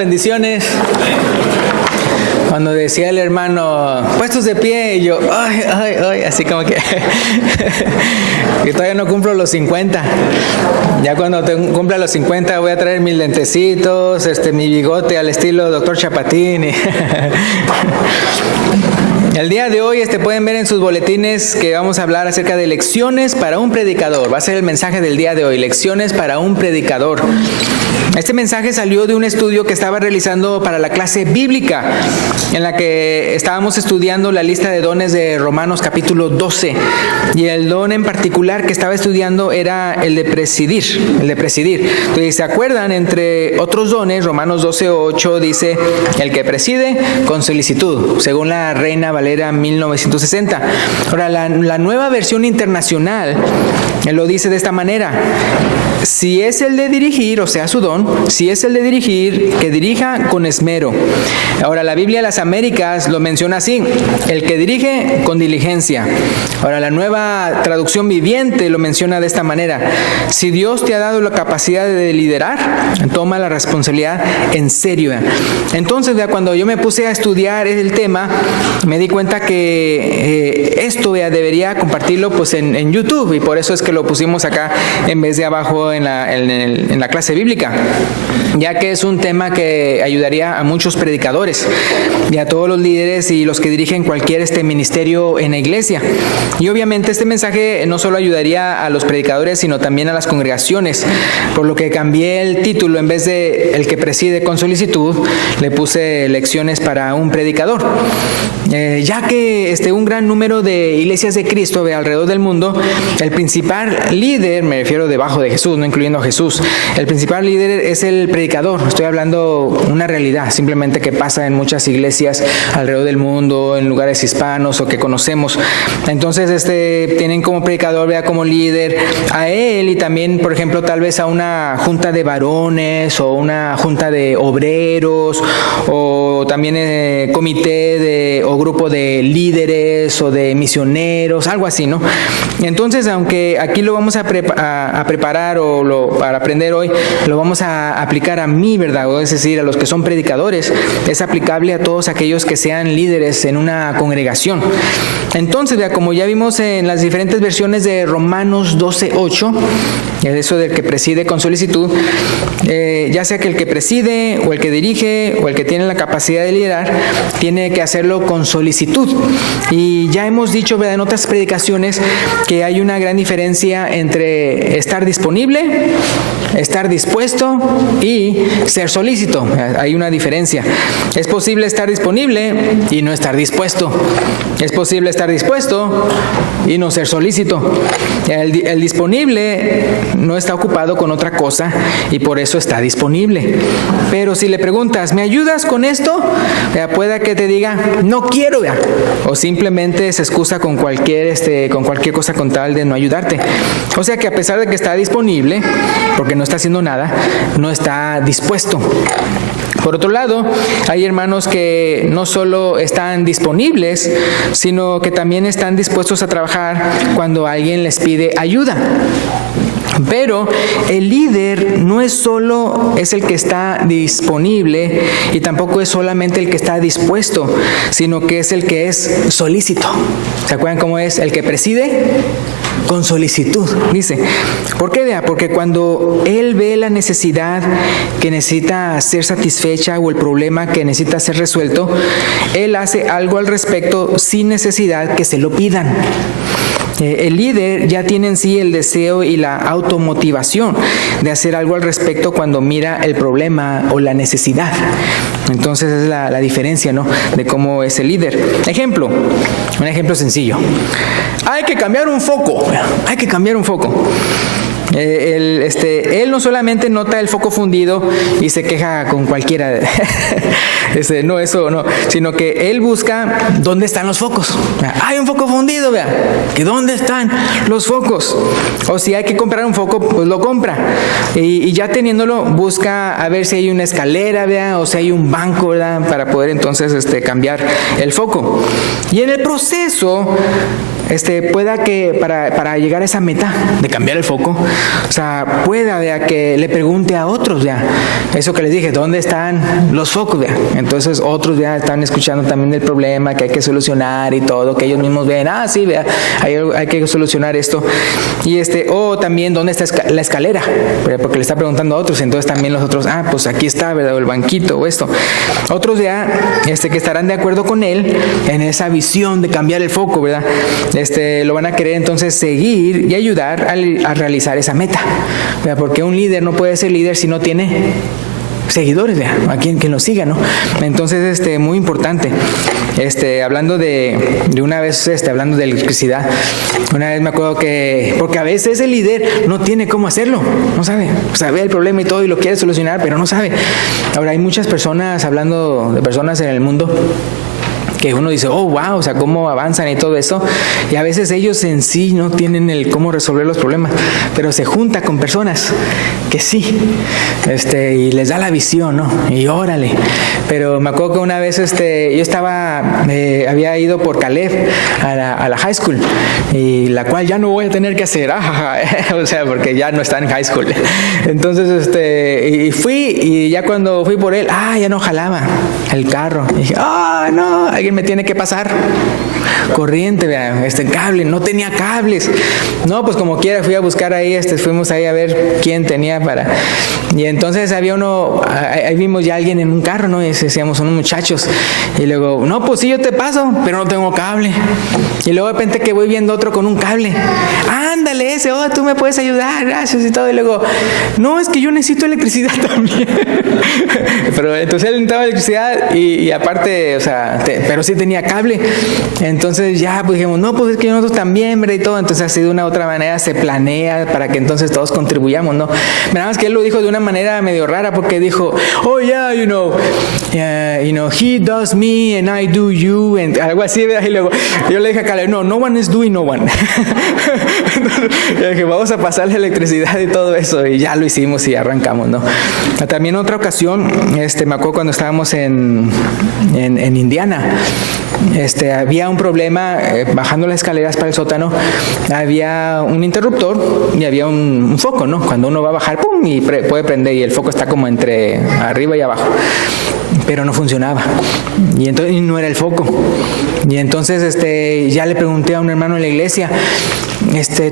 bendiciones. Cuando decía el hermano, puestos de pie, y yo, ay, así como que, que todavía no cumplo los 50. Ya cuando cumpla los 50 voy a traer mis lentecitos, mi bigote al estilo Dr. Chapatín. El día de hoy pueden ver en sus boletines que vamos a hablar acerca de lecciones para un predicador. Va a ser el mensaje del día de hoy, lecciones para un predicador. Este mensaje salió de un estudio que estaba realizando para la clase bíblica, en la que estábamos estudiando la lista de dones de Romanos capítulo 12. Y el don en particular que estaba estudiando era el de presidir. Entonces, ¿se acuerdan? Entre otros dones, Romanos 12:8 dice, el que preside con solicitud, según la Reina Valera 1960. Ahora, la nueva versión internacional lo dice de esta manera: si es el de dirigir, o sea, su don, si es el de dirigir, que dirija con esmero. Ahora, la Biblia de las Américas lo menciona así: el que dirige con diligencia. Ahora, la nueva traducción viviente lo menciona de esta manera: si Dios te ha dado la capacidad de liderar, toma la responsabilidad en serio. Entonces, cuando yo me puse a estudiar el tema, me di cuenta que esto debería compartirlo pues en YouTube, y por eso es que lo pusimos acá en vez de abajo en la clase bíblica, ya que es un tema que ayudaría a muchos predicadores y a todos los líderes y los que dirigen cualquier ministerio en la iglesia. Y obviamente este mensaje no solo ayudaría a los predicadores, sino también a las congregaciones, por lo que cambié el título. En vez de el que preside con solicitud, le puse lecciones para un predicador, ya que un gran número de iglesias de Cristo alrededor del mundo, el principal líder, me refiero debajo de Jesús, no incluyendo a Jesús, el principal líder es el predicador. Estoy hablando una realidad simplemente que pasa en muchas iglesias alrededor del mundo, en lugares hispanos o que conocemos. Entonces tienen como predicador, como líder a él, y también, por ejemplo, tal vez a una junta de varones o una junta de obreros, o también comité o grupo de líderes o de misioneros, algo así, ¿no? Entonces, aunque aquí lo vamos a preparar para aprender hoy, lo vamos a aplicar a mí, ¿verdad? Es decir, a los que son predicadores. Es aplicable a todos aquellos que sean líderes en una congregación. Entonces, como ya vimos en las diferentes versiones de Romanos 12:8, eso del que preside con solicitud, ya sea que el que preside o el que dirige o el que tiene la capacidad de liderar, tiene que hacerlo con solicitud. Y ya hemos dicho, ¿verdad?, en otras predicaciones, que hay una gran diferencia entre estar disponible, estar dispuesto y ser solícito. Hay una diferencia. Es posible estar disponible y no estar dispuesto. Es posible estar dispuesto y no ser solícito. El disponible no está ocupado con otra cosa y por eso está disponible. Pero si le preguntas, ¿me ayudas con esto?, pueda que te diga, no quiero, o simplemente se excusa con cualquier cosa con tal de no ayudarte. O sea que a pesar de que está disponible, porque no está haciendo nada, no está dispuesto. Por otro lado, hay hermanos que no solo están disponibles, sino que también están dispuestos a trabajar cuando alguien les pide ayuda. Pero el líder no es el que está disponible, y tampoco es solamente el que está dispuesto, sino que es el que es solícito. ¿Se acuerdan cómo es? El que preside con solicitud, dice. ¿Por qué? Porque cuando él ve la necesidad que necesita ser satisfecha o el problema que necesita ser resuelto, él hace algo al respecto sin necesidad que se lo pidan. El líder ya tiene en sí el deseo y la automotivación de hacer algo al respecto cuando mira el problema o la necesidad. Entonces es la diferencia, ¿no?, de cómo es el líder. Un ejemplo sencillo. Hay que cambiar un foco. Él no solamente nota el foco fundido y se queja con cualquiera, sino que él busca dónde están los focos. Hay un foco fundido, que dónde están los focos. O si hay que comprar un foco, pues lo compra. Y ya teniéndolo, busca a ver si hay una escalera, o si hay un banco, ¿verdad?, para poder entonces cambiar el foco. Y en el proceso pueda que para llegar a esa meta de cambiar el foco, o sea, pueda, vea, que le pregunte a otros, vea, eso que les dije, ¿dónde están los focos, vea? Entonces otros ya están escuchando también el problema que hay que solucionar y todo, que ellos mismos ven, sí, vea, hay que solucionar esto. Y o también, ¿dónde está la escalera? Porque le está preguntando a otros, entonces también los otros, pues aquí está, ¿verdad? O el banquito o esto. Otros ya, que estarán de acuerdo con él en esa visión de cambiar el foco, ¿verdad? Lo van a querer entonces seguir y ayudar a realizar esa meta, ¿verdad? Porque un líder no puede ser líder si no tiene seguidores, vea, a quien lo siga, ¿no? Entonces, muy importante. Hablando de una vez, hablando de electricidad, una vez me acuerdo que, porque a veces el líder no tiene cómo hacerlo, no sabe, o sea, ve el problema y todo y lo quiere solucionar, pero no sabe. Ahora, hay muchas personas, hablando de personas en el mundo, que uno dice, wow, o sea, cómo avanzan y todo eso, y a veces ellos en sí no tienen el cómo resolver los problemas, pero se junta con personas que sí, y les da la visión, ¿no? Y órale. Pero me acuerdo que una vez, yo había ido por Caleb a la high school, y la cual ya no voy a tener que hacer, o sea, porque ya no está en high school. Entonces, y fui, y ya cuando fui por él, ya no jalaba el carro. Y dije, no, alguien me tiene que pasar corriente, vean, cable, no tenía cables. No, pues como quiera fui a buscar ahí, fuimos ahí a ver quién tenía y entonces había uno, ahí vimos ya alguien en un carro, ¿no? Y decíamos, unos muchachos, y luego, no, pues sí, yo te paso, pero no tengo cable. Y luego de repente que voy viendo otro con un cable, ándale ese, tú me puedes ayudar, gracias y todo, y luego, no, es que yo necesito electricidad también. Pero entonces él necesitaba electricidad y aparte, o sea, pero sí tenía cable. Entonces ya pues dijimos, no, pues es que nosotros también, ¿verdad? Y todo. Entonces así de una u otra manera se planea para que entonces todos contribuyamos, ¿no? Nada más que él lo dijo de una manera medio rara, porque dijo, yeah, you know, he does me and I do you, and algo así, ¿verdad? Y luego yo le dije a Caleb, no one is doing no one. Entonces, yo dije, vamos a pasar la electricidad y todo eso, y ya lo hicimos y arrancamos, ¿no? También otra ocasión, me acuerdo cuando estábamos en Indiana, había un problema bajando las escaleras para el sótano, había un interruptor y había un foco, ¿no? Cuando uno va a bajar, ¡pum!, y puede prender, y el foco está como entre arriba y abajo, pero no funcionaba, y entonces no era el foco. Y entonces ya le pregunté a un hermano en la iglesia,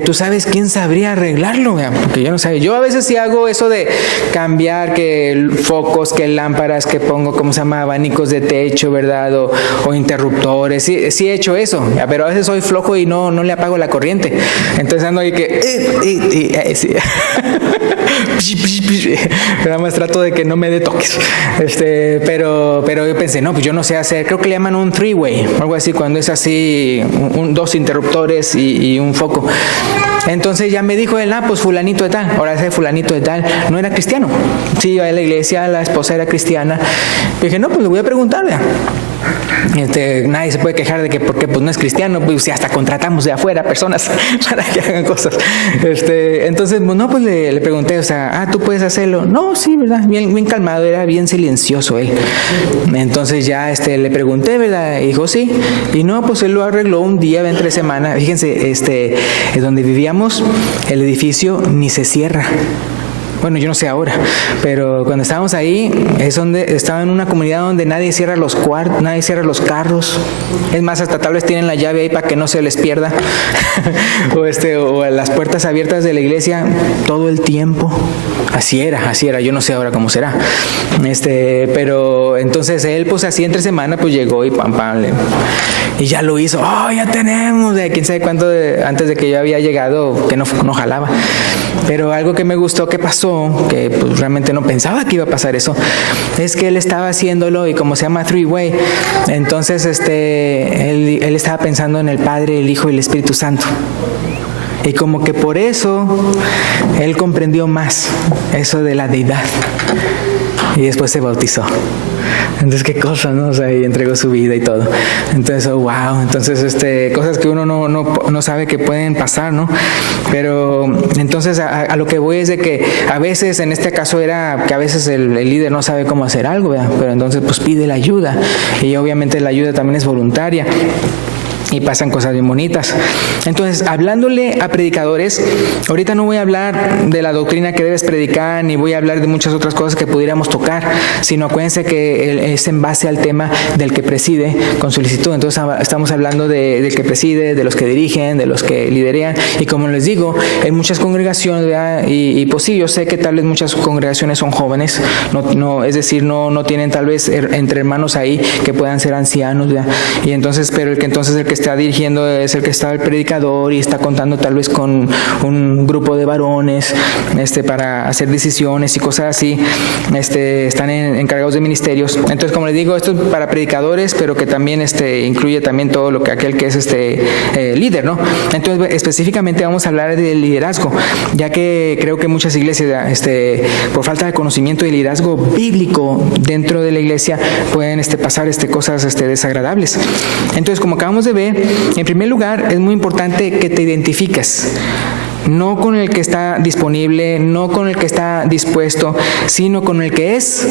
¿tú sabes quién sabría arreglarlo? Porque yo no sabía. Yo a veces sí hago eso de cambiar que focos, que lámparas, que pongo, ¿cómo se llama?, abanicos de techo, ¿verdad? O interruptores. Sí he hecho eso, pero a veces soy flojo y no le apago la corriente. Entonces ando ahí que... sí. Nada más trato de que no me dé toques. Pero yo pensé, no, pues yo no sé hacer, creo que le llaman un three-way, algo así, cuando es así, dos interruptores y un foco. Entonces ya me dijo él, pues fulanito de tal. Ahora ese fulanito de tal no era cristiano. Sí, iba a la iglesia, la esposa era cristiana. Y dije, no, pues le voy a preguntar, ¿verdad? Nadie se puede quejar de que porque pues no es cristiano, pues si hasta contratamos de afuera personas para que hagan cosas. Entonces, no, pues le pregunté, o sea, ¿tú puedes hacerlo? No, sí, ¿verdad? Bien calmado, era bien silencioso él. Entonces ya le pregunté, ¿verdad? Y dijo, sí. Y no, pues él lo arregló un día, entre semana. Fíjense, donde vivíamos, el edificio ni se cierra. Bueno, yo no sé ahora, pero cuando estábamos ahí, estaba en una comunidad donde nadie cierra los cuartos, nadie cierra los carros. Es más, hasta tal vez tienen la llave ahí para que no se les pierda. o las puertas abiertas de la iglesia todo el tiempo. Así era. Yo no sé ahora cómo será. Pero entonces él, pues así entre semana, pues llegó y pam, y ya lo hizo. Ya tenemos, quién sabe cuánto antes de que yo había llegado, que no jalaba. Pero algo que me gustó que pasó, que pues realmente no pensaba que iba a pasar eso, es que él estaba haciéndolo, y como se llama three-way, entonces él estaba pensando en el Padre, el Hijo y el Espíritu Santo. Y como que por eso él comprendió más eso de la deidad. Y después se bautizó. Entonces, qué cosa, ¿no? O sea, y entregó su vida y todo. Entonces, wow. Entonces, cosas que uno no sabe que pueden pasar, ¿no? Pero, entonces, a lo que voy es de que a veces, en este caso era que a veces el líder no sabe cómo hacer algo, ¿verdad? Pero entonces, pues pide la ayuda. Y obviamente la ayuda también es voluntaria. y pasan cosas bien bonitas. Entonces, hablándole a predicadores, ahorita no voy a hablar de la doctrina que debes predicar, ni voy a hablar de muchas otras cosas que pudiéramos tocar, sino acuérdense que es en base al tema del que preside con solicitud. Entonces, estamos hablando del que preside, de los que dirigen, de los que liderean, y como les digo, en muchas congregaciones, ¿verdad? Y pues sí, yo sé que tal vez muchas congregaciones son jóvenes, es decir, no tienen tal vez entre hermanos ahí que puedan ser ancianos, ¿verdad? Y entonces, pero el que está dirigiendo es el que está el predicador y está contando tal vez con un grupo de varones para hacer decisiones y cosas así, están encargados de ministerios. Entonces, como les digo, esto es para predicadores, pero que también incluye también todo lo que aquel que es líder, ¿no? Entonces, específicamente vamos a hablar del liderazgo, ya que creo que muchas iglesias por falta de conocimiento del liderazgo bíblico dentro de la iglesia pueden pasar cosas desagradables. Entonces, como acabamos de ver, en primer lugar, es muy importante que te identifiques. No con el que está disponible, no con el que está dispuesto, sino con el que es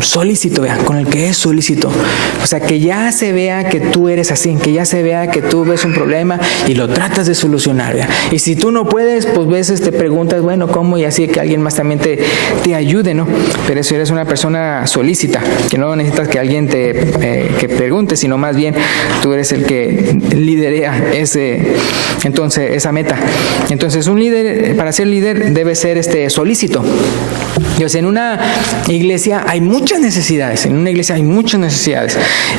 solícito, vean, con el que es solícito. O sea, que ya se vea que tú eres así, que ya se vea que tú ves un problema y lo tratas de solucionar, vean. Y si tú no puedes, pues ves, preguntas, bueno, ¿cómo? Y así que alguien más también te ayude, ¿no? Pero si eres una persona solícita, que no necesitas que alguien que pregunte, sino más bien tú eres el que liderea esa meta. Entonces, un líder, para ser líder, debe ser solícito. Dios, en una iglesia hay muchas necesidades.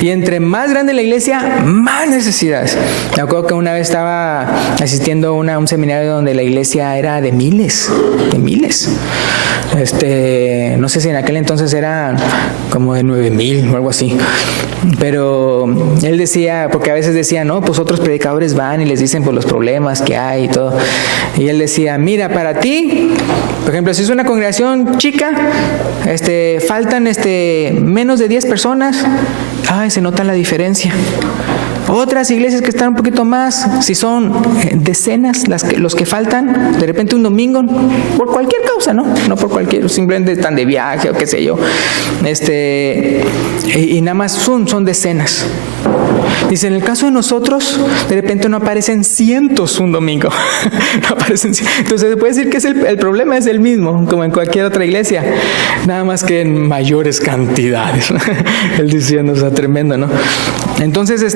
Y entre más grande la iglesia, más necesidades. Me acuerdo que una vez estaba asistiendo a un seminario donde la iglesia era de miles. No sé si en aquel entonces era como de 9,000 o algo así. Pero él decía, porque a veces decía, no, pues otros predicadores van y les dicen por los problemas que hay y todo. Y él decía, mira, para ti, por ejemplo, si es una congregación chica, faltan menos de 10 personas, se nota la diferencia. Otras iglesias que están un poquito más, si son decenas los que faltan, de repente un domingo, por cualquier causa, ¿no? No por cualquier, simplemente están de viaje o qué sé yo. Y nada más son decenas. Dice, en el caso de nosotros, de repente no aparecen cientos un domingo. No aparecen. Entonces se puede decir que el problema es el mismo, como en cualquier otra iglesia, nada más que en mayores cantidades. Él diciendo, o sea, tremendo, ¿no? Entonces,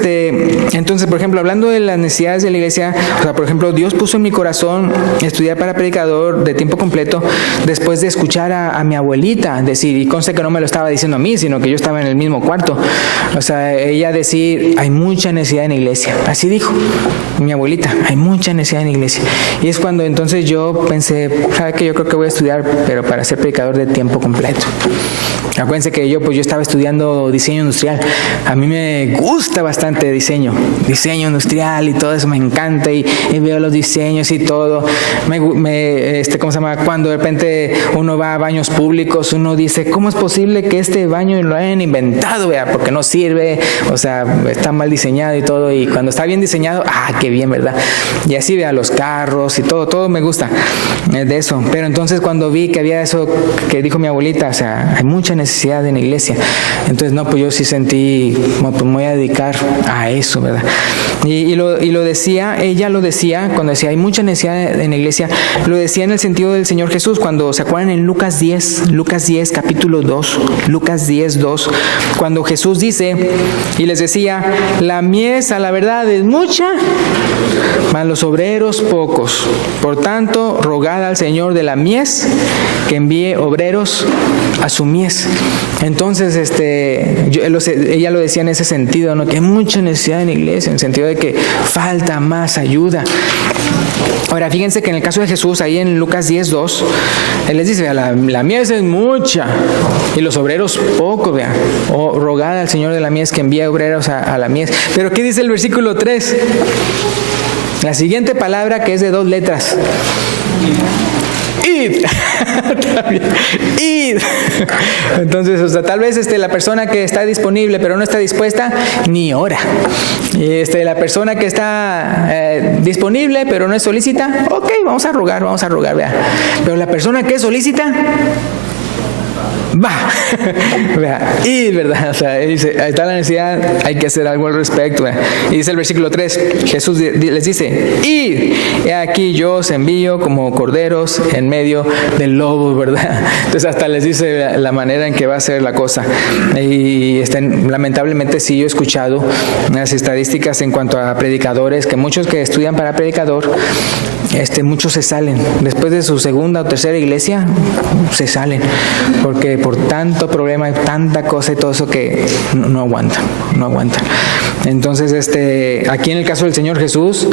por ejemplo, hablando de las necesidades de la iglesia, o sea, por ejemplo, Dios puso en mi corazón estudiar para predicador de tiempo completo después de escuchar a mi abuelita decir, y conste que no me lo estaba diciendo a mí, sino que yo estaba en el mismo cuarto. O sea, ella decir, hay mucha necesidad en la iglesia. Así dijo mi abuelita, hay mucha necesidad en la iglesia. Y es cuando entonces yo pensé, ¿sabe qué? Yo creo que voy a estudiar, pero para ser predicador de tiempo completo. Acuérdense que yo estaba estudiando diseño industrial. A mí me gusta bastante diseño industrial y todo eso, me encanta y veo los diseños y todo. ¿Cómo se llama? Cuando de repente uno va a baños públicos, uno dice, ¿cómo es posible que este baño lo hayan inventado? Vea, porque no sirve, o sea, está mal diseñado y todo. Y cuando está bien diseñado, qué bien, ¿verdad? Y así vea los carros y todo me gusta de eso. Pero entonces cuando vi que había eso que dijo mi abuelita, o sea, hay mucha necesidad en la iglesia. Entonces, no, pues yo sí sentí, pues me voy a dedicar a eso, ¿verdad? Y lo decía, ella lo decía, cuando decía hay mucha necesidad en la iglesia, lo decía en el sentido del Señor Jesús, cuando se acuerdan en Lucas 10, capítulo 2, Lucas 10, 2, cuando Jesús dice, y les decía, la mies a la verdad es mucha, mas los obreros pocos. Por tanto, rogad al Señor de la mies que envíe obreros a su mies. Entonces, ella lo decía en ese sentido, ¿no? Que hay mucha necesidad en la iglesia, en el sentido de que falta más ayuda. Ahora, fíjense que en el caso de Jesús, ahí en Lucas 10:2, Él les dice, la mies es mucha y los obreros poco, vean. O rogad al Señor de la mies que envíe obreros a la mies. Pero ¿qué dice el versículo 3? La siguiente palabra, que es de 2 letras. Id. Id. Entonces, o sea, tal vez la persona que está disponible pero no está dispuesta, ni ora. La persona que está disponible pero no es solícita, ok, vamos a rogar, vea. Pero la persona que es solícita, va. Y, ¿verdad? O sea, dice, ahí está la necesidad, hay que hacer algo al respecto. ¿Verdad? Y dice el versículo 3, Jesús les dice, id, he aquí yo os envío como corderos en medio del lobo, ¿verdad? Entonces hasta les dice la manera en que va a ser la cosa. Y lamentablemente sí, yo he escuchado unas estadísticas en cuanto a predicadores, que muchos que estudian para predicador, muchos se salen. Después de su segunda o tercera iglesia, se salen. Porque por tanto problema y tanta cosa y todo eso que no aguantan. Entonces, aquí en el caso del Señor Jesús,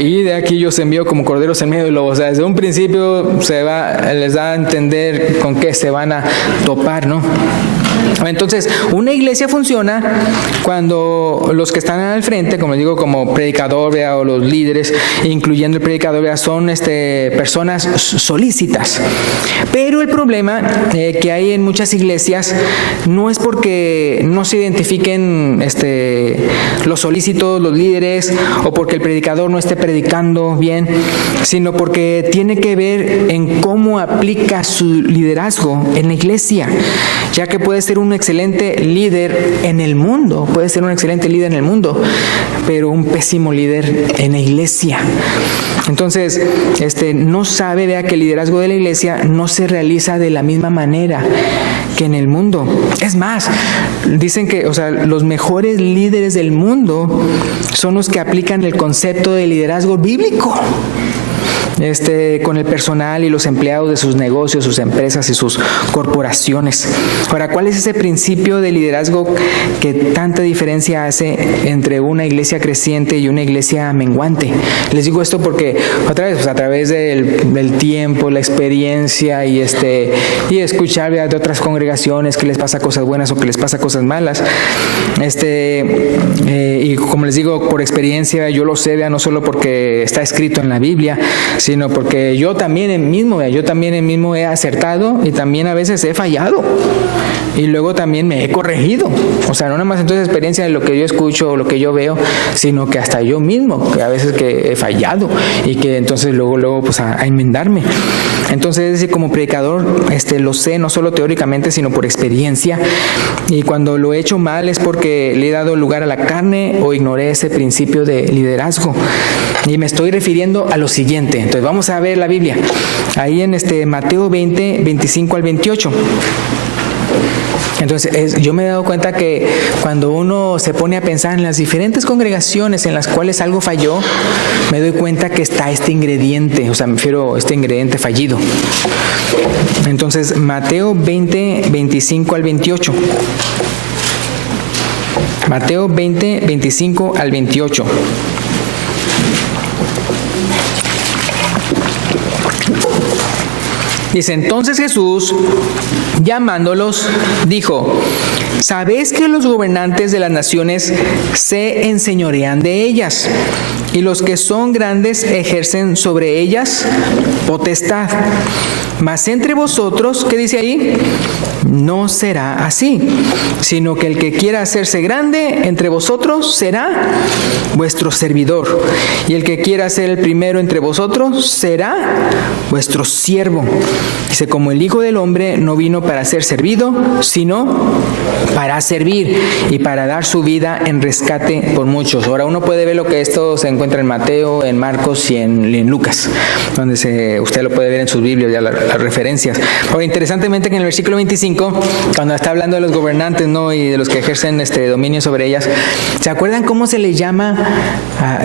y de aquí yo os envío como corderos en medio del lobo. O sea, desde un principio les da a entender con qué se van a topar, ¿no? Entonces, una iglesia funciona cuando los que están al frente, como digo, como predicador, ¿verdad? O los líderes, incluyendo el predicador, ¿verdad? Son personas solícitas. Pero el problema que hay en muchas iglesias no es porque no se identifiquen los solícitos, los líderes, o porque el predicador no esté predicando bien, sino porque tiene que ver en cómo aplica su liderazgo en la iglesia, ya que puede ser un excelente líder en el mundo, pero un pésimo líder en la iglesia. Entonces, no sabe, vea, que el liderazgo de la iglesia no se realiza de la misma manera que en el mundo. Es más, dicen que, los mejores líderes del mundo son los que aplican el concepto de liderazgo bíblico. Con el personal y los empleados de sus negocios, sus empresas y sus corporaciones. Ahora, ¿cuál es ese principio de liderazgo que tanta diferencia hace entre una iglesia creciente y una iglesia menguante? Les digo esto porque, otra vez, a través del tiempo, la experiencia y escuchar de otras congregaciones que les pasa cosas buenas o que les pasa cosas malas, y como les digo, por experiencia, yo lo sé, no solo porque está escrito en la Biblia, sino porque yo también mismo he acertado y también a veces he fallado. Y luego también me he corregido. No nada más entonces experiencia de lo que yo escucho o lo que yo veo, sino que hasta yo mismo, que a veces que he fallado y que entonces luego pues a enmendarme. Entonces, es decir, como predicador, lo sé no solo teóricamente, sino por experiencia. Y cuando lo he hecho mal es porque le he dado lugar a la carne o ignoré ese principio de liderazgo. Y me estoy refiriendo a lo siguiente. Entonces, vamos a ver la Biblia. Ahí en Mateo 20, 25 al 28. Entonces, yo me he dado cuenta que cuando uno se pone a pensar en las diferentes congregaciones en las cuales algo falló, me doy cuenta que está este ingrediente, me refiero a este ingrediente fallido. Entonces, Mateo 20, 25 al 28. Mateo 20, 25 al 28. Dice, entonces Jesús, llamándolos, dijo, ¿sabéis que los gobernantes de las naciones se enseñorean de ellas? Y los que son grandes ejercen sobre ellas potestad. Mas entre vosotros, ¿qué dice ahí? No será así, sino que el que quiera hacerse grande entre vosotros será vuestro servidor. Y el que quiera ser el primero entre vosotros será vuestro siervo. Dice, como el Hijo del Hombre no vino para ser servido, sino para servir y para dar su vida en rescate por muchos. Ahora uno puede ver lo que esto se encuentra en Mateo, en Marcos y en Lucas, donde usted lo puede ver en sus Biblias, ya las referencias. Ahora, interesantemente que en el versículo 25, cuando está hablando de los gobernantes, ¿no?, y de los que ejercen dominio sobre ellas, ¿se acuerdan cómo se les llama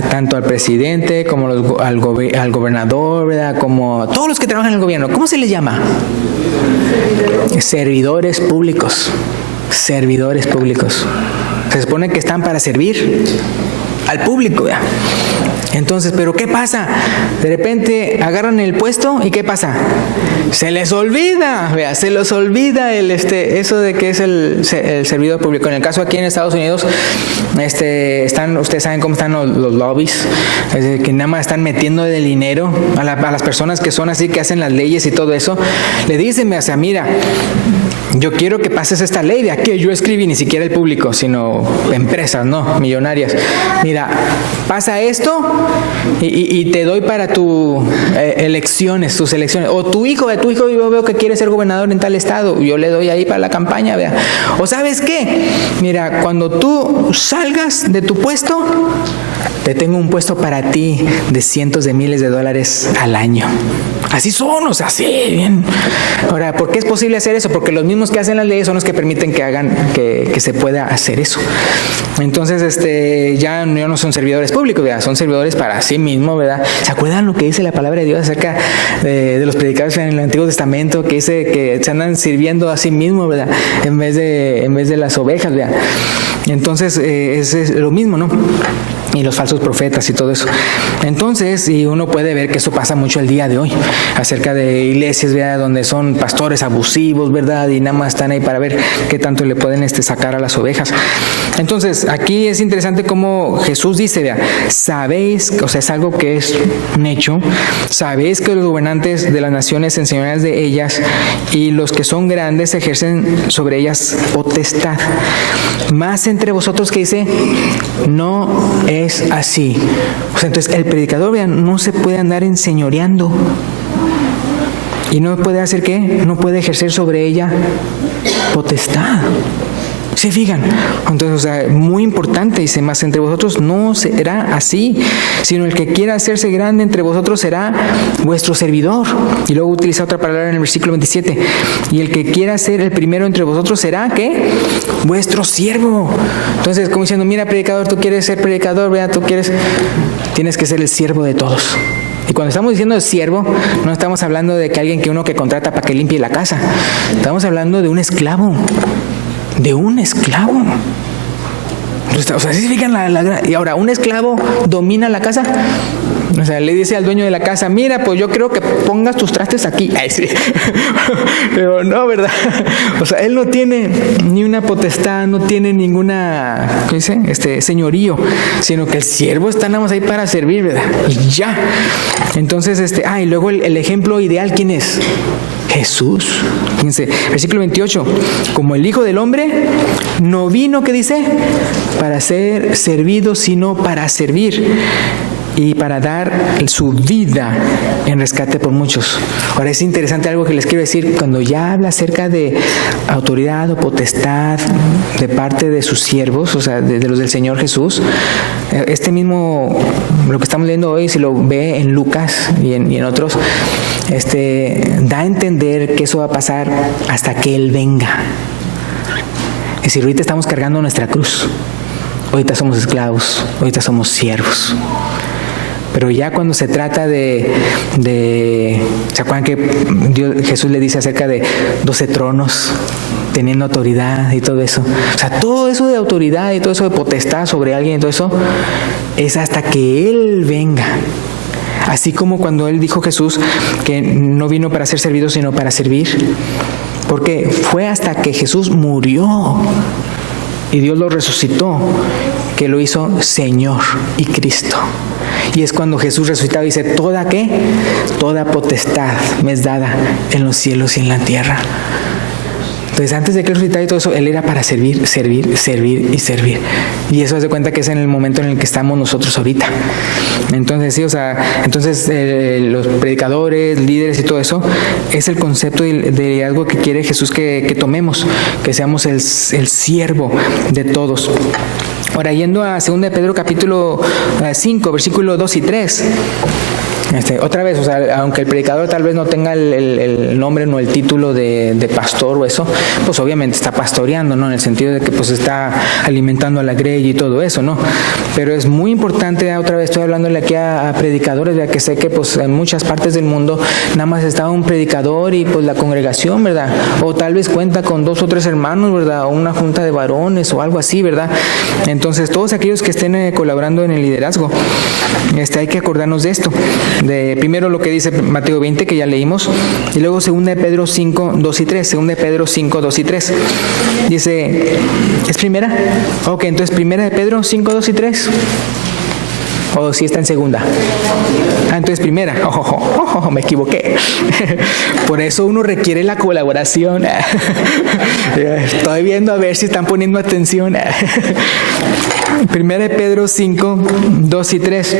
tanto al presidente como al gobernador, ¿verdad?, como a todos los que trabajan en el gobierno? ¿Cómo se les llama? Servidores públicos. Servidores públicos. Se supone que están para servir al público, ¿verdad? Entonces, ¿pero qué pasa? De repente agarran el puesto y ¿qué pasa? Se les olvida, vea, se les olvida eso de que es el servidor público. En el caso aquí en Estados Unidos, ustedes saben cómo están los lobbies, es decir, que nada más están metiendo de dinero a las personas que son así, que hacen las leyes y todo eso. Le dicen, o sea, mira, yo quiero que pases esta ley, de que yo escribí, ni siquiera el público, sino empresas, ¿no? Millonarias. Mira, pasa esto y te doy para tus elecciones. O tu hijo yo veo que quiere ser gobernador en tal estado, yo le doy ahí para la campaña, vea. O ¿sabes qué? Mira, cuando tú salgas de tu puesto, te tengo un puesto para ti de cientos de miles de dólares al año. Así son, o sea, sí, bien. Ahora, ¿por qué es posible hacer eso? Porque los mismos que hacen las leyes son los que permiten que hagan, que se pueda hacer eso. Entonces, ya no son servidores públicos, ¿verdad? Son servidores para sí mismos, ¿verdad? ¿Se acuerdan lo que dice la palabra de Dios acerca de los predicadores en el Antiguo Testamento? Que dice que se andan sirviendo a sí mismos, ¿verdad? En vez de las ovejas, ¿verdad? Entonces, es lo mismo, ¿no? Y los falsos profetas y todo eso. Entonces, y uno puede ver que eso pasa mucho el día de hoy, acerca de iglesias, ¿verdad?, donde son pastores abusivos, ¿verdad?, y nada más están ahí para ver qué tanto le pueden sacar a las ovejas. Entonces, aquí es interesante cómo Jesús dice, ¿verdad?, sabéis, o sea, es algo que es un hecho, sabéis que los gobernantes de las naciones enseñorean de ellas y los que son grandes ejercen sobre ellas potestad. Más entre vosotros, que dice, no es así. O sea, entonces el predicador, vean, no se puede andar enseñoreando. ¿Y no puede hacer qué? No puede ejercer sobre ella potestad. ¿Se fijan? Entonces, o sea, muy importante, dice, más entre vosotros no será así, sino el que quiera hacerse grande entre vosotros será vuestro servidor. Y luego utiliza otra palabra en el versículo 27. Y el que quiera ser el primero entre vosotros será, ¿qué? Vuestro siervo. Entonces, como diciendo, mira, predicador, tú quieres ser predicador, vea, tienes que ser el siervo de todos. Y cuando estamos diciendo siervo, no estamos hablando de que alguien que contrata para que limpie la casa. Estamos hablando de un esclavo. De un esclavo. O sea, ¿sí se fijan y ahora, ¿un esclavo domina la casa? O sea, le dice al dueño de la casa, mira, pues yo creo que pongas tus trastes aquí. Ay, sí. Pero no, ¿verdad? O sea, él no tiene ni una potestad, no tiene ninguna, ¿qué dice? Señorío, sino que el siervo está nada más ahí para servir, ¿verdad? Y ya. Entonces, y luego el ejemplo ideal, ¿quién es? Jesús. Fíjense, versículo 28, como el Hijo del Hombre no vino, ¿qué dice? Para ser servido, sino para servir y para dar su vida en rescate por muchos. Ahora es interesante algo que les quiero decir, cuando ya habla acerca de autoridad o potestad de parte de sus siervos, o sea, de los del Señor Jesús, lo que estamos leyendo hoy, si lo ve en Lucas y en otros, da a entender que eso va a pasar hasta que Él venga. Es decir, ahorita estamos cargando nuestra cruz, ahorita somos esclavos, ahorita somos siervos. Pero ya cuando se trata ¿se acuerdan que Jesús le dice acerca de 12 tronos, teniendo autoridad y todo eso? O sea, todo eso de autoridad y todo eso de potestad sobre alguien y todo eso, es hasta que Él venga. Así como cuando Él dijo Jesús que no vino para ser servido, sino para servir. Porque fue hasta que Jesús murió y Dios lo resucitó que lo hizo Señor y Cristo. Y es cuando Jesús resucitaba y dice, ¿toda qué? Toda potestad me es dada en los cielos y en la tierra. Entonces, antes de que Él resucitara y todo eso, Él era para servir, servir, servir y servir. Y eso hace cuenta que es en el momento en el que estamos nosotros ahorita. Entonces, sí, o sea, los predicadores, líderes y todo eso, es el concepto de algo que quiere Jesús que tomemos, que seamos el siervo de todos. Ahora, yendo a 2 de Pedro capítulo 5, versículos 2 y 3. Otra vez, o sea, aunque el predicador tal vez no tenga el nombre o el título de pastor o eso, pues obviamente está pastoreando, ¿no? En el sentido de que pues está alimentando a la grey y todo eso, ¿no? Pero es muy importante, otra vez estoy hablándole aquí a predicadores, ya que sé que pues en muchas partes del mundo nada más está un predicador y pues la congregación, ¿verdad? O tal vez cuenta con 2 o 3 hermanos, ¿verdad? O una junta de varones o algo así, ¿verdad? Entonces, todos aquellos que estén colaborando en el liderazgo, hay que acordarnos de esto. Primero lo que dice Mateo 20, que ya leímos, y luego 2 de Pedro 5, 2 y 3. 2 de Pedro 5, 2 y 3. Dice, ¿es primera? Ok, entonces 1 de Pedro 5, 2 y 3. ¿O si está en segunda? Entonces primera, me equivoqué. Por eso uno requiere la colaboración. Estoy viendo a ver si están poniendo atención. Primera de Pedro 5, 2 y 3.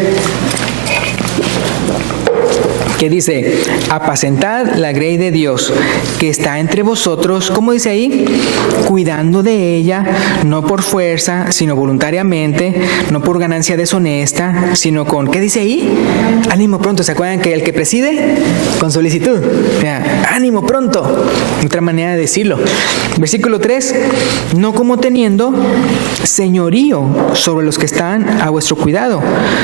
Que dice, apacentad la grey de Dios que está entre vosotros, ¿cómo dice ahí? Cuidando de ella, no por fuerza, sino voluntariamente, no por ganancia deshonesta, sino con, ¿qué dice ahí? Ánimo pronto. ¿Se acuerdan que el que preside? Con solicitud. Ánimo pronto. Otra manera de decirlo. Versículo 3, no como teniendo señorío sobre los que están a vuestro cuidado,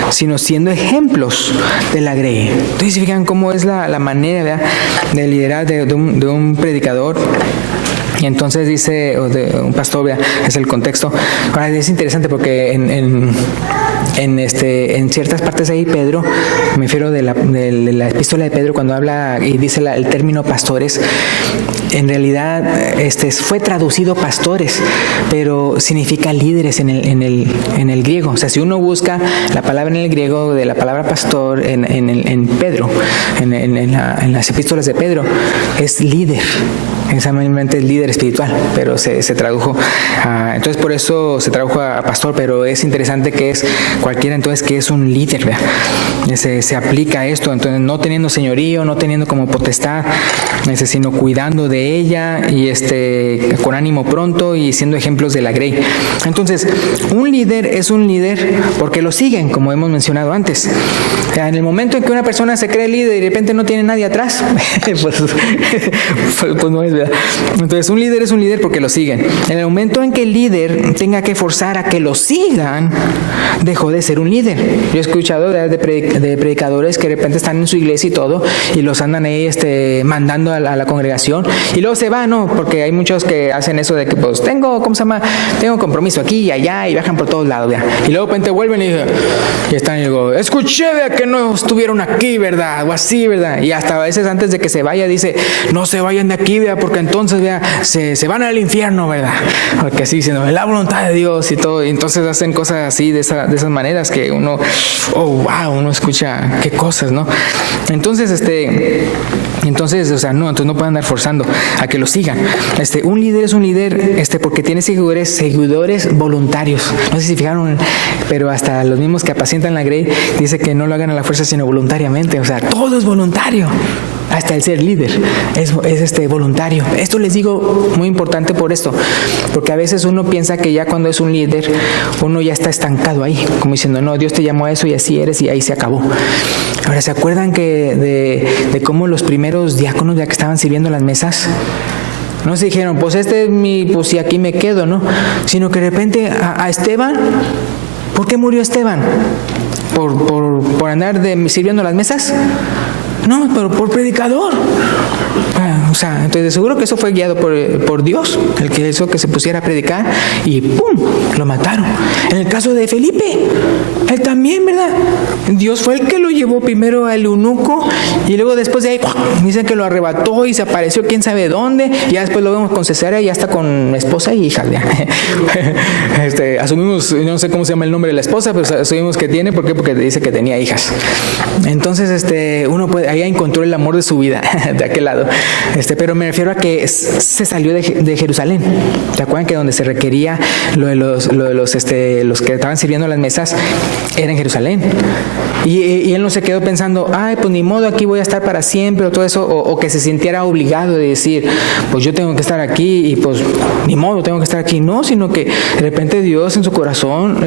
sino siendo ejemplos de la grey. Entonces, fijan cómo es la manera, ¿verdad?, de liderar de un predicador. Y entonces dice, o de un pastor, ¿verdad?, es el contexto. Ahora es interesante porque en ciertas partes ahí Pedro, me refiero de la epístola de Pedro, cuando habla y dice el término pastores, en realidad fue traducido pastores, pero significa líderes en el griego. O sea, si uno busca la palabra en el griego de la palabra pastor en Pedro, en las epístolas de Pedro, es líder. Exactamente, el líder espiritual, pero se tradujo entonces por eso se tradujo a pastor, pero es interesante que es cualquiera entonces que es un líder, ¿verdad? Se aplica a esto, entonces no teniendo señorío, no teniendo como potestad, sino cuidando de ella y con ánimo pronto y siendo ejemplos de la grey. Entonces, un líder es un líder porque lo siguen, como hemos mencionado antes. O sea, en el momento en que una persona se cree líder y de repente no tiene nadie atrás, pues no es, ¿verdad? Entonces, un líder es un líder porque lo siguen. En el momento en que el líder tenga que forzar a que lo sigan, dejó de ser un líder. Yo he escuchado de predicadores que de repente están en su iglesia y todo, y los andan ahí mandando a la congregación, y luego se van, ¿no? Porque hay muchos que hacen eso de que, pues, tengo compromiso aquí y allá, y viajan por todos lados, ¿verdad? Y luego de repente vuelven y están y digo, escuché, ¿verdad?, que no estuvieron aquí, ¿verdad? O así, ¿verdad? Y hasta a veces antes de que se vaya dice, no se vayan de aquí, ¿verdad?, porque entonces, ¿verdad?, se van al infierno, ¿verdad? Porque así diciendo, la voluntad de Dios y todo, y entonces hacen cosas así de esas maneras que uno, uno escucha qué cosas, ¿no? Entonces, o sea, entonces no pueden andar forzando a que lo sigan. Un líder es un líder, porque tiene seguidores voluntarios. No sé si fijaron, pero hasta los mismos que apacientan la grey dice que no lo hagan a la fuerza, sino voluntariamente. O sea, todo es voluntario. Hasta el ser líder es voluntario. Esto les digo muy importante por esto, porque a veces uno piensa que ya cuando es un líder, uno ya está estancado ahí, como diciendo, no, Dios te llamó a eso y así eres y ahí se acabó. Ahora, ¿se acuerdan que de cómo los primeros diáconos ya que estaban sirviendo las mesas, no se dijeron, pues pues si aquí me quedo, ¿no? Sino que de repente a Esteban, ¿por qué murió Esteban? ¿Por andar sirviendo las mesas? No, pero por predicador. O sea, entonces de seguro que eso fue guiado por Dios, el que hizo que se pusiera a predicar y ¡pum!, lo mataron. En el caso de Felipe, él también, ¿verdad? Dios fue el que lo llevó primero al eunuco y luego después de ahí dicen que lo arrebató y se apareció quién sabe dónde, y ya después lo vemos con Cesarea y ya está con esposa y hija. Asumimos, no sé cómo se llama el nombre de la esposa, pero asumimos que tiene. ¿Por qué? Porque dice que tenía hijas. Entonces, uno puede, ahí encontró el amor de su vida de aquel lado. Pero me refiero a que se salió de Jerusalén. ¿Se acuerdan que donde se requería los que estaban sirviendo las mesas era en Jerusalén? Y él no se quedó pensando, pues ni modo, aquí voy a estar para siempre o todo eso, o que se sintiera obligado de decir, pues yo tengo que estar aquí y pues ni modo, tengo que estar aquí. No, sino que de repente Dios en su corazón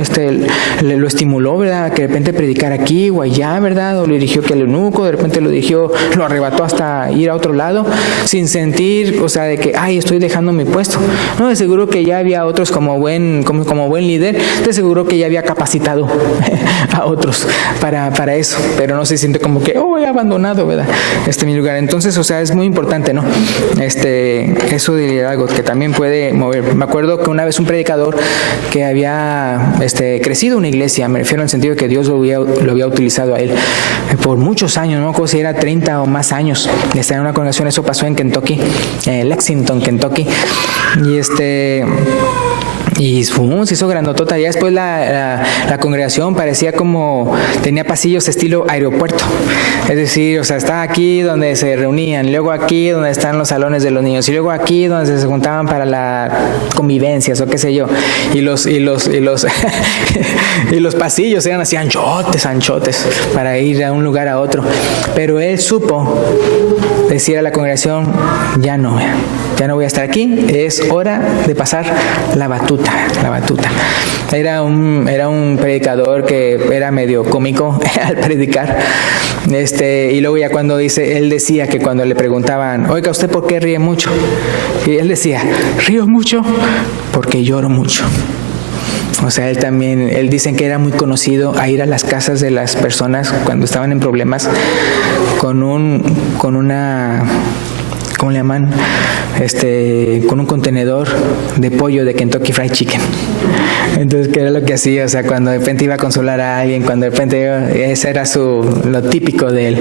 lo estimuló, ¿verdad? Que de repente predicar aquí o allá, ¿verdad? O lo dirigió que el eunuco, de repente lo arrebató hasta ir a otro lado, sin sentir, o sea, de que, estoy dejando mi puesto. No, de seguro que ya había otros como buen líder, de seguro que ya había capacitado a otros para eso, pero no se siente como que, he abandonado, ¿verdad? Mi lugar. Entonces, o sea, es muy importante, ¿no? Eso de liderazgo que también puede mover. Me acuerdo que una vez un predicador que había crecido una iglesia, me refiero en el sentido de que Dios lo había utilizado a él por muchos años, no me acuerdo si era 30 o más años, en una congregación. Eso pasó en Kentucky, Lexington, Kentucky, Y se hizo grandotota. Ya después la congregación parecía como, tenía pasillos estilo aeropuerto. Es decir, o sea, estaba aquí donde se reunían, luego aquí donde están los salones de los niños, y luego aquí donde se juntaban para las convivencias o qué sé yo. Y los pasillos eran así anchotes para ir a un lugar a otro. Pero él supo decir a la congregación, ya no voy a estar aquí, es hora de pasar la batuta. Era un predicador que era medio cómico al predicar. Y luego ya cuando él decía que cuando le preguntaban, oiga, ¿usted por qué ríe mucho? Y él decía, río mucho porque lloro mucho. O sea, él dicen que era muy conocido a ir a las casas de las personas cuando estaban en problemas con una, ¿cómo le llaman? Con un contenedor de pollo de Kentucky Fried Chicken. Entonces, ¿qué era lo que hacía? O sea, cuando de repente iba a consolar a alguien, ese era lo típico de él.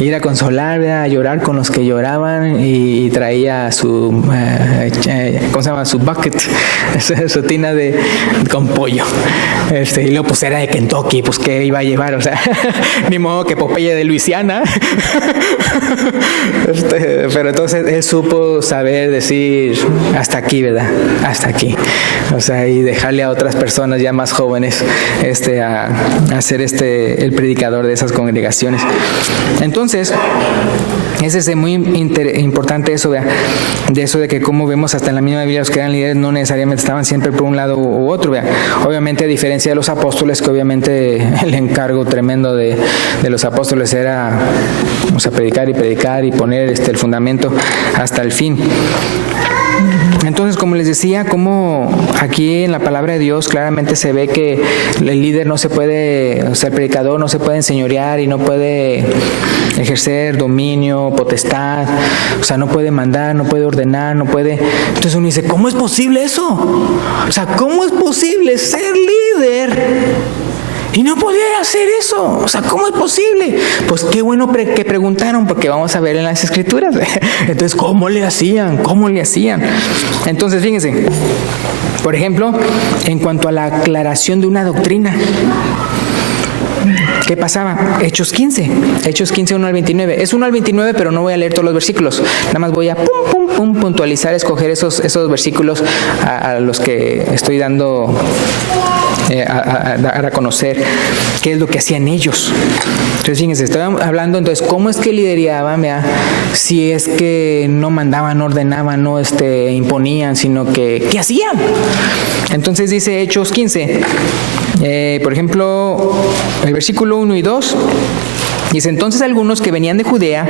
Ir a consolar, a llorar con los que lloraban, y traía su, ¿cómo se llama? Su bucket, su tina con pollo. Y luego pues era de Kentucky, pues ¿qué iba a llevar? O sea, ni modo que Popeye de Luisiana. Pero entonces él supo saber decir hasta aquí, ¿verdad? Hasta aquí. O sea, y dejarle a otras personas ya más jóvenes a ser el predicador de esas congregaciones. Entonces, es muy importante eso, ¿verdad? De eso de que como vemos hasta en la misma Biblia los que eran líderes no necesariamente estaban siempre por un lado u otro, ¿verdad? Obviamente, a diferencia de los apóstoles, que obviamente el encargo tremendo de los apóstoles era, o sea, predicar y poner el fundamento hasta el fin. Entonces, como les decía, como aquí en la palabra de Dios claramente se ve que el líder no se puede, o sea, el predicador no se puede enseñorear y no puede ejercer dominio, potestad, o sea, no puede mandar, no puede ordenar, no puede. Entonces uno dice, ¿cómo es posible eso? O sea, ¿cómo es posible ser líder y no poder hacer eso? O sea, ¿cómo es posible? Pues qué bueno que preguntaron, porque vamos a ver en las Escrituras. Entonces, ¿cómo le hacían? Entonces, fíjense, por ejemplo, en cuanto a la aclaración de una doctrina, ¿qué pasaba? Hechos 15, 1 al 29. Es 1 al 29, pero no voy a leer todos los versículos. Nada más voy a puntualizar, escoger esos versículos a los que estoy dando a conocer qué es lo que hacían ellos. Entonces, fíjense, estoy hablando entonces cómo es que lideraban, ¿verdad? Si es que no mandaban, no ordenaban, no imponían, sino que ¿qué hacían? Entonces dice Hechos 15, por ejemplo, el versículo 1 y 2. Dice, entonces algunos que venían de Judea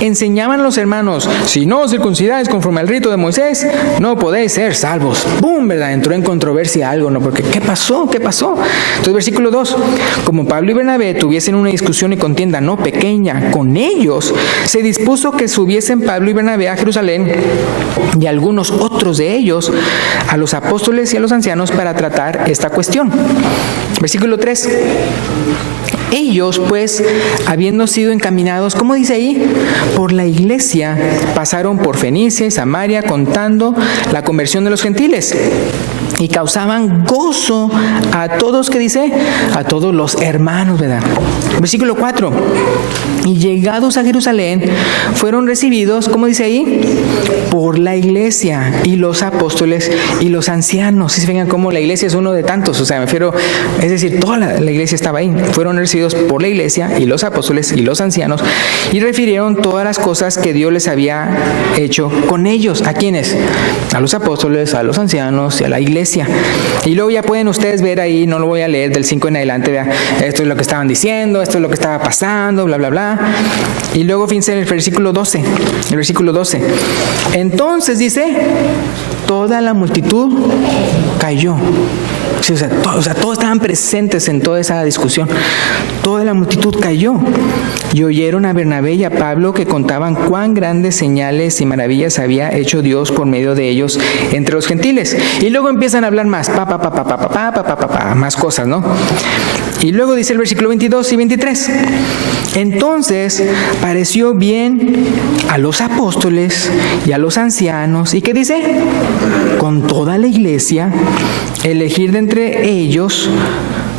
enseñaban a los hermanos, si no os circuncidáis conforme al rito de Moisés, no podéis ser salvos. ¡Bum! ¿Verdad? Entró en controversia algo, ¿no? Porque ¿qué pasó? Entonces, versículo 2, como Pablo y Bernabé tuviesen una discusión y contienda no pequeña con ellos, se dispuso que subiesen Pablo y Bernabé a Jerusalén y algunos otros de ellos a los apóstoles y a los ancianos para tratar esta cuestión. Versículo 3. Ellos, pues, habiendo sido encaminados, ¿cómo dice ahí? Por la iglesia, pasaron por Fenicia y Samaria contando la conversión de los gentiles. Y causaban gozo a todos, ¿qué dice? A todos los hermanos, ¿verdad? Versículo 4. Y llegados a Jerusalén, fueron recibidos, ¿cómo dice ahí? Por la iglesia y los apóstoles y los ancianos. Si se fijan cómo la iglesia es uno de tantos, o sea, me refiero, es decir, toda la iglesia estaba ahí. Fueron recibidos por la iglesia y los apóstoles y los ancianos y refirieron todas las cosas que Dios les había hecho con ellos. ¿A quiénes? A los apóstoles, a los ancianos y a la iglesia. Y luego ya pueden ustedes ver ahí, no lo voy a leer del 5 en adelante, vea, esto es lo que estaban diciendo, esto es lo que estaba pasando, bla, bla, bla. Y luego fíjense en el versículo 12. Entonces dice, toda la multitud cayó Sí, o sea, todos estaban presentes en toda esa discusión. Toda la multitud cayó y oyeron a Bernabé y a Pablo que contaban cuán grandes señales y maravillas había hecho Dios por medio de ellos entre los gentiles. Y luego empiezan a hablar más, más cosas, ¿no? Y luego dice el versículo 22 y 23. Entonces pareció bien a los apóstoles y a los ancianos, ¿y qué dice? Con toda la iglesia, elegir de entre ellos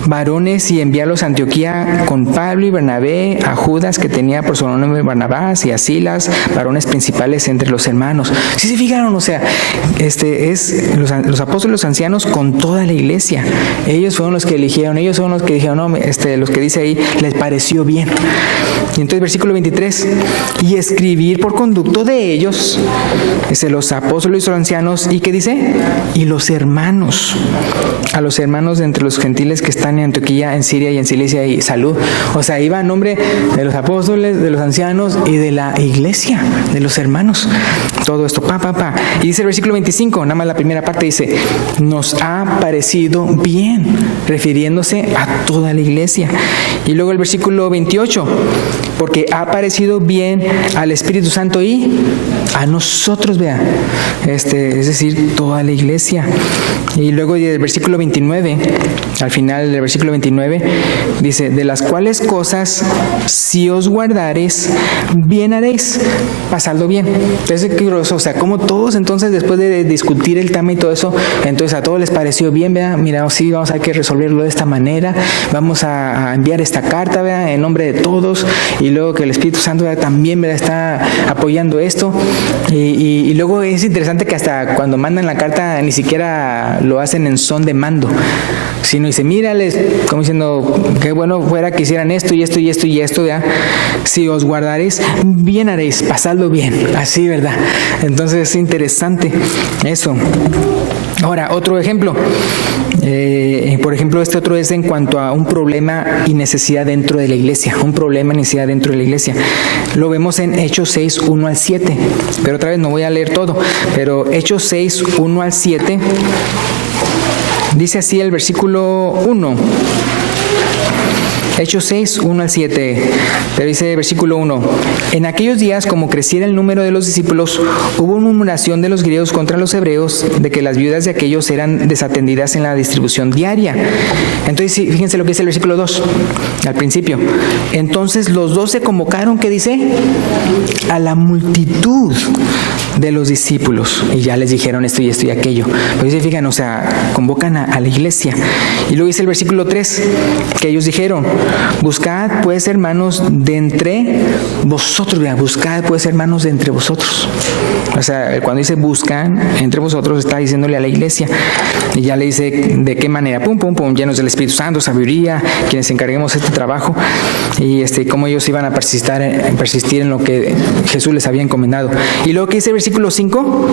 varones y enviarlos a Antioquía con Pablo y Bernabé, a Judas, que tenía por su nombre Barnabás, y a Silas, varones principales entre los hermanos. ¿Sí se fijaron? O sea, es los apóstoles, los ancianos con toda la iglesia. Ellos fueron los que eligieron, ellos son los que dijeron, no, los que dice ahí, les pareció bien. Y entonces versículo 23, y escribir por conducto de ellos, los apóstoles y los ancianos, ¿y qué dice? Y los hermanos, a los hermanos de entre los gentiles que están en Antioquía, en Siria y en Cilicia, y salud. O sea, iba a nombre de los apóstoles, de los ancianos y de la iglesia, de los hermanos. Todo esto, Y dice el versículo 25, nada más la primera parte dice, nos ha parecido bien, refiriéndose a toda la iglesia. Y luego el versículo 28, porque ha parecido bien al Espíritu Santo y a nosotros, vea, es decir, toda la iglesia. Y luego el versículo 29, al final del versículo 29, dice, de las cuales cosas, si os guardareis, bien haréis, pasarlo bien. Entonces, qué grueso, o sea, como todos entonces, después de discutir el tema y todo eso, entonces a todos les pareció bien, vea, mira, sí, vamos a hay que resolverlo de esta manera, vamos a enviar esta carta, vea, en nombre de todos, y luego que el Espíritu Santo, vea, también, vea, está apoyando esto, y luego es interesante que hasta cuando mandan la carta ni siquiera lo hacen en son de mando, sino dice, mírales, como diciendo, qué bueno fuera que hicieran esto y esto y esto y esto, ¿verdad? Si os guardaréis, bien haréis, pasadlo bien, así, ¿verdad? Entonces es interesante eso. Ahora, otro ejemplo, por ejemplo, este otro es en cuanto a un problema y necesidad dentro de la iglesia, un problema y necesidad dentro de la iglesia. Lo vemos en Hechos 6, 1 al 7, pero otra vez no voy a leer todo, pero Hechos 6, 1 al 7, dice así el versículo 1. Hechos 6, 1 al 7, pero dice versículo 1, en aquellos días, como creciera el número de los discípulos, hubo murmuración de los griegos contra los hebreos, de que las viudas de aquellos eran desatendidas en la distribución diaria. Entonces, fíjense lo que dice el versículo 2, al principio. Entonces los 12 convocaron, ¿qué dice? A la multitud de los discípulos, y ya les dijeron esto y esto y aquello. Pero se fijan, o sea, convocan a la iglesia. Y luego dice el versículo 3, que ellos dijeron, buscad pues hermanos de entre vosotros, vean, buscad pues hermanos de entre vosotros. O sea, cuando dice buscan entre vosotros, está diciéndole a la iglesia, y ya le dice de qué manera, llenos del Espíritu Santo, sabiduría, quienes encarguemos este trabajo, y cómo ellos iban a persistir en lo que Jesús les había encomendado. Y luego que dice el versículo 5,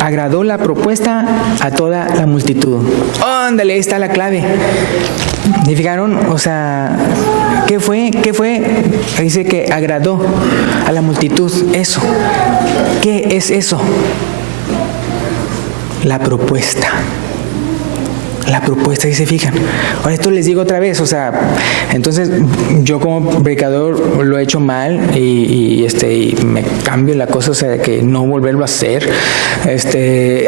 agradó la propuesta a toda la multitud. Ándale, ahí está la clave. ¿Y fijaron? O sea, ¿qué fue? Dice que agradó a la multitud. Eso. ¿Qué es eso? La propuesta. La propuesta, y se fijan. Ahora esto les digo otra vez, o sea, entonces yo como predicador lo he hecho mal y me cambio la cosa, o sea, que no volverlo a hacer.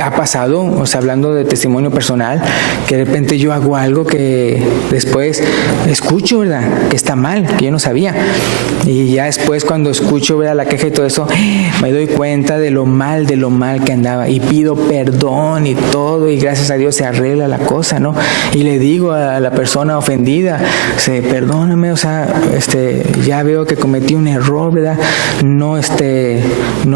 Ha pasado, o sea, hablando de testimonio personal, que de repente yo hago algo que después escucho, ¿verdad? Que está mal, que yo no sabía. Y ya después cuando escucho, ¿verdad? La queja y todo eso, me doy cuenta de lo mal que andaba y pido perdón y todo, y gracias a Dios se arregla la cosa, ¿no? Y le digo a la persona ofendida, perdóname, o sea, ya veo que cometí un error, ¿verdad? No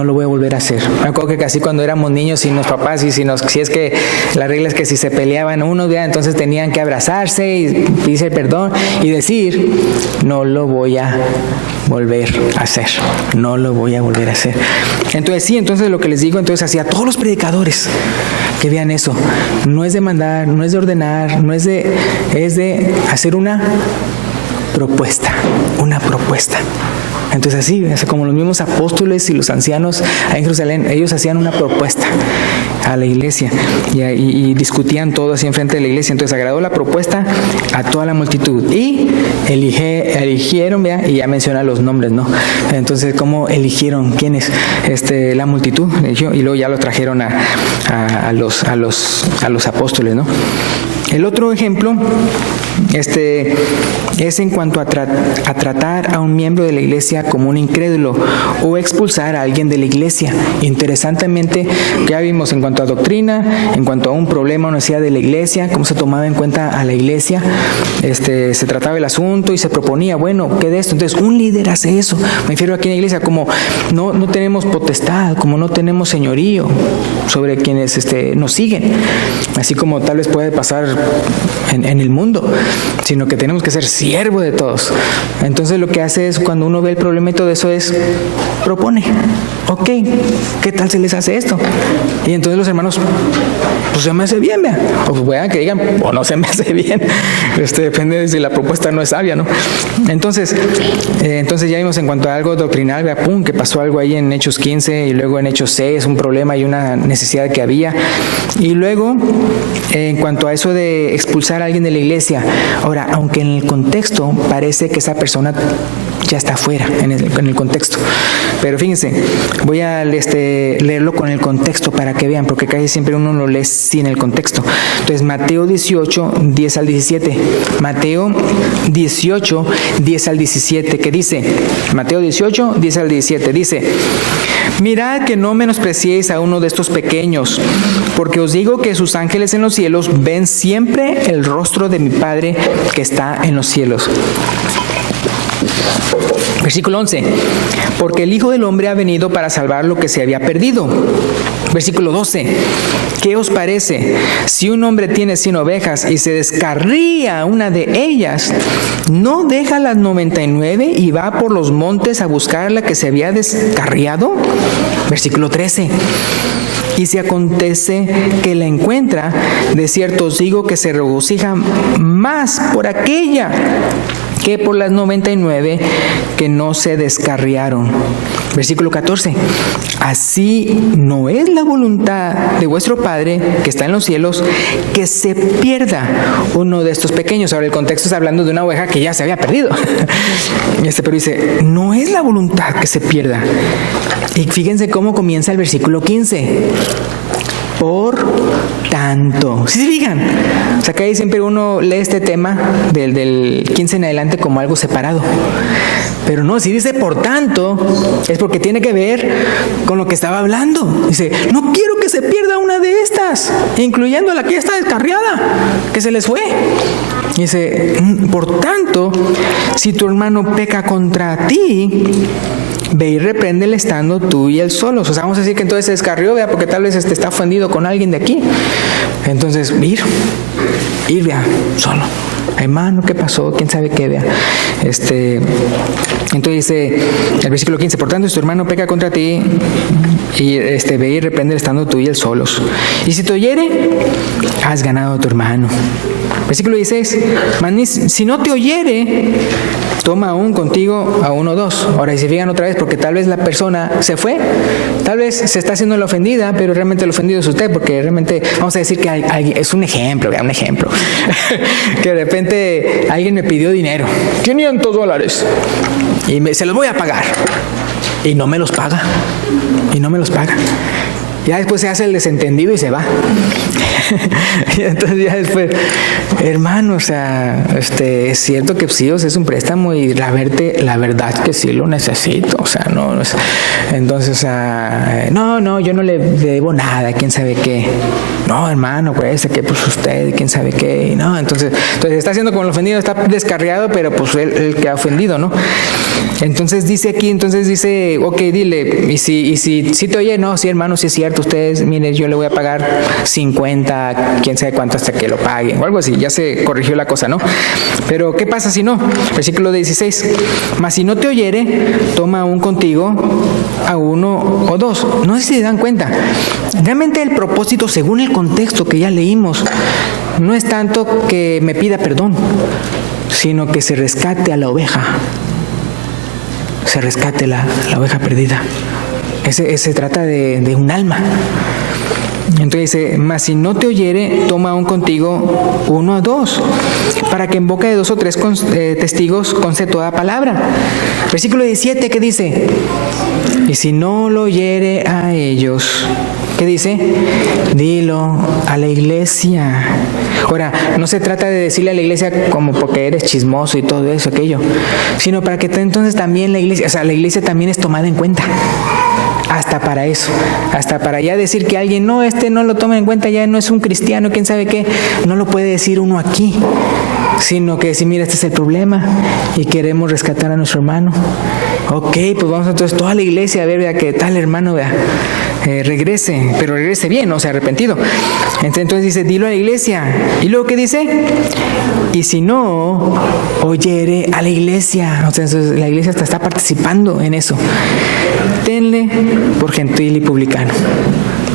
lo voy a volver a hacer. Me acuerdo que casi cuando éramos niños y los papás, si es que la regla es que si se peleaban unos, ¿verdad? Entonces tenían que abrazarse y pedirse perdón y decir, no lo voy a volver a hacer, no lo voy a volver a hacer. Entonces sí, entonces lo que les digo, entonces hacia todos los predicadores que vean eso, no es de mandar, no es de ordenar, es de hacer una propuesta. Entonces así, como los mismos apóstoles y los ancianos en Jerusalén, ellos hacían una propuesta. a la iglesia y discutían todo así enfrente de la iglesia. Entonces agradó la propuesta a toda la multitud y eligieron, vea, y ya menciona los nombres, ¿no? Entonces, ¿cómo eligieron? ¿Quiénes? La multitud eligió, y luego ya lo trajeron a los apóstoles, ¿no? El otro ejemplo es en cuanto a tratar a un miembro de la iglesia como un incrédulo o expulsar a alguien de la iglesia. Interesantemente, ya vimos en cuanto a doctrina, en cuanto a un problema o necesidad de la iglesia, cómo se tomaba en cuenta a la iglesia, se trataba el asunto y se proponía, bueno, ¿qué de esto? Entonces, un líder hace eso. Me refiero aquí en la iglesia, como no tenemos potestad, como no tenemos señorío sobre quienes nos siguen, así como tal vez puede pasar en el mundo, sino que tenemos que ser siervos de todos. Entonces lo que hace es, cuando uno ve el problema y todo eso, propone, ok, ¿qué tal se les hace esto? Y entonces los hermanos, pues se me hace bien, vea, o pues vean que digan, o no se me hace bien, depende de si la propuesta no es sabia, ¿no? Entonces ya vimos en cuanto a algo doctrinal, vea, pum, que pasó algo ahí en Hechos 15 y luego en Hechos 6, un problema y una necesidad que había, y luego en cuanto a eso de expulsar a alguien de la iglesia. Ahora, aunque en el contexto parece que esa persona ya está fuera en el contexto, pero fíjense, voy a leerlo con el contexto para que vean, porque casi siempre uno lo lee sin el contexto. Entonces, Mateo 18, 10 al 17. Mateo 18, 10 al 17, que dice, Mateo 18, 10 al 17, dice: mirad que no menospreciéis a uno de estos pequeños, porque os digo que sus ángeles en los cielos ven siempre el rostro de mi Padre que está en los cielos. Versículo 11, porque el Hijo del Hombre ha venido para salvar lo que se había perdido. Versículo 12, ¿qué os parece? Si un hombre tiene 100 ovejas y se descarría una de ellas, ¿no deja las 99 y va por los montes a buscar la que se había descarriado? Versículo 13, y si acontece que la encuentra, de cierto os digo que se regocija más por aquella que por las 99 que no se descarriaron. Versículo 14, así no es la voluntad de vuestro Padre que está en los cielos que se pierda uno de estos pequeños. Ahora el contexto está hablando de una oveja que ya se había perdido. Pero dice, no es la voluntad que se pierda. Y fíjense cómo comienza el versículo 15. Por tanto, ¿sí se fijan? O sea, que ahí siempre uno lee este tema del 15 en adelante como algo separado. Pero no, si dice por tanto, es porque tiene que ver con lo que estaba hablando. Dice, no quiero que se pierda una de estas, incluyendo la que ya está descarriada, que se les fue. Dice, por tanto, si tu hermano peca contra ti, ve y repréndele estando tú y él solos. O sea, vamos a decir que entonces se descarrió, vea, porque tal vez está ofendido con alguien de aquí. Entonces, ir, vea, solo. Hermano, ¿qué pasó? ¿Quién sabe qué? Vea. Entonces dice el versículo 15, por tanto, si tu hermano peca contra ti, y ve y repréndele estando tú y él solos. Y si te oyere, has ganado a tu hermano. Versículo 16, si no te oyere, toma aún contigo a uno o dos. Ahora, y se fijan otra vez, porque tal vez la persona se fue, tal vez se está haciendo la ofendida, pero realmente el ofendido es usted, porque realmente, vamos a decir que es un ejemplo, vea, un ejemplo, que de repente alguien me pidió dinero, $500, y se los voy a pagar, y no me los paga, Ya después se hace el desentendido y se va. Y entonces ya después, hermano, o sea, es cierto que sí, o sea, es un préstamo y la verdad que sí lo necesito, o sea, no, entonces, o sea, no, yo no le debo nada, quién sabe qué. No, hermano, pues, que pues usted, quién sabe qué, no, entonces está haciendo como el ofendido, está descarriado, pero pues él que ha ofendido, ¿no? Entonces dice, ok, dile, y si te oye, no, sí, hermano, sí es cierto, ustedes, miren, yo le voy a pagar 50, quién sabe cuánto hasta que lo paguen, o algo así, ya se corrigió la cosa, ¿no? Pero, ¿qué pasa si no? Versículo 16, mas si no te oyere, toma aún contigo a uno o dos. No sé si se dan cuenta, realmente el propósito, según el contexto que ya leímos, no es tanto que me pida perdón, sino que se rescate a la oveja. Se rescate la oveja perdida. Se trata de un alma. Entonces dice, mas si no te oyere, toma aún contigo 1 o 2, para que en boca de 2 o 3 testigos conste toda palabra. Versículo 17, ¿qué dice? Y si no lo oyere a ellos, ¿qué dice? Dilo a la iglesia. Ahora, no se trata de decirle a la iglesia como porque eres chismoso y todo eso, aquello, sino para que entonces también la iglesia, o sea, la iglesia también es tomada en cuenta. Hasta para eso, hasta para ya decir que alguien, no, no lo toma en cuenta, ya no es un cristiano, quién sabe qué, no lo puede decir uno aquí, sino que decir, mira, este es el problema y queremos rescatar a nuestro hermano. Ok, pues vamos entonces toda la iglesia a ver, vea, que tal hermano, vea, regrese, pero regrese bien, o sea, arrepentido. Entonces dice, dilo a la iglesia. ¿Y luego qué dice? Y si no oyere a la iglesia. O sea, entonces la iglesia está participando en eso. Tenle por gentil y publicano.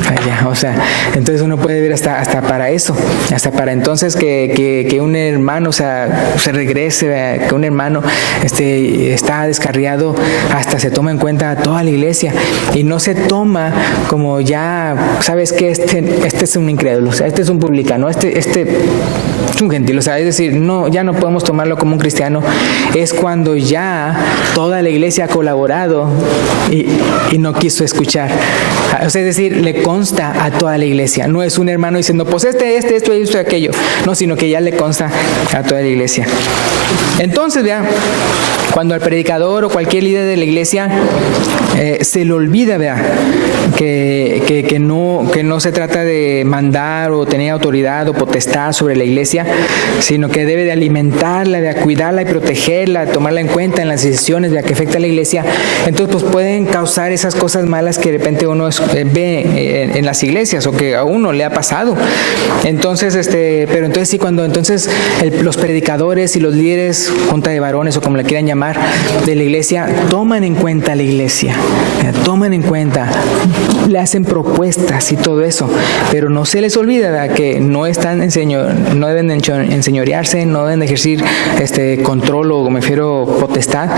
Allá, o sea, entonces uno puede ver hasta para eso, hasta para entonces que un hermano, o sea, se regrese, que un hermano está descarriado, hasta se toma en cuenta a toda la iglesia y no se toma como ya, sabes que este es un incrédulo, o sea, este es un publicano, este es un gentil, o sea, es decir, no, ya no podemos tomarlo como un cristiano, es cuando ya toda la iglesia ha colaborado y no quiso escuchar, o sea, es decir, le consta a toda la iglesia, no es un hermano diciendo, pues esto y aquello, no, sino que ya le consta a toda la iglesia. Entonces, vean, cuando al predicador o cualquier líder de la iglesia se le olvida, vea, que no se trata de mandar o tener autoridad o potestad sobre la iglesia, sino que debe de alimentarla, de cuidarla y protegerla, tomarla en cuenta en las decisiones de la que afecta a la iglesia. Entonces, pues pueden causar esas cosas malas que de repente uno ve en las iglesias o que a uno le ha pasado. Entonces, pero entonces sí, cuando entonces los predicadores y los líderes, junta de varones o como le quieran llamar, de la iglesia, toman en cuenta a la iglesia, toman en cuenta, le hacen propuestas y todo eso, pero no se les olvida, ¿verdad?, que no deben enseñorearse, no deben ejercer control o me refiero potestad.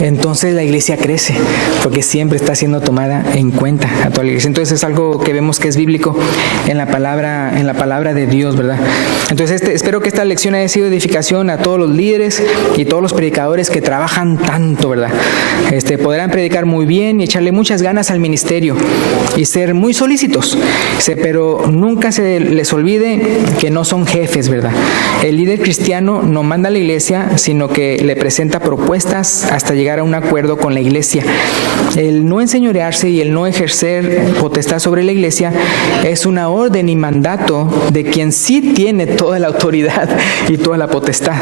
Entonces la iglesia crece porque siempre está siendo tomada en cuenta a toda la iglesia. Entonces es algo que vemos que es bíblico en la palabra de Dios, ¿verdad? Entonces espero que esta lección haya sido edificación a todos los líderes y todos los predicadores que trabajan tanto, ¿verdad? Podrán predicar muy bien y echarle muchas ganas al ministerio y ser muy solícitos, pero nunca se les olvide que no son jefes, ¿verdad? El líder cristiano no manda a la iglesia, sino que le presenta propuestas hasta llegar a un acuerdo con la iglesia. El no enseñorearse y el no ejercer potestad sobre la iglesia es una orden y mandato de quien sí tiene toda la autoridad y toda la potestad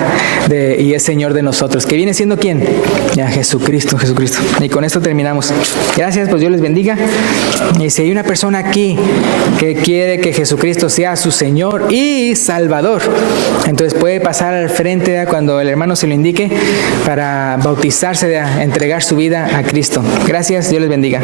y es Señor de nosotros, que viene siendo ¿quién? Ya, Jesucristo. Y con esto terminamos. Gracias, pues Dios les bendiga. Y si hay una persona aquí que quiere que Jesucristo sea su Señor y Salvador, entonces puede pasar al frente, ¿verdad?, cuando el hermano se lo indique, para bautizarse, ¿verdad?, entregar su vida a Cristo. Gracias, Dios les bendiga.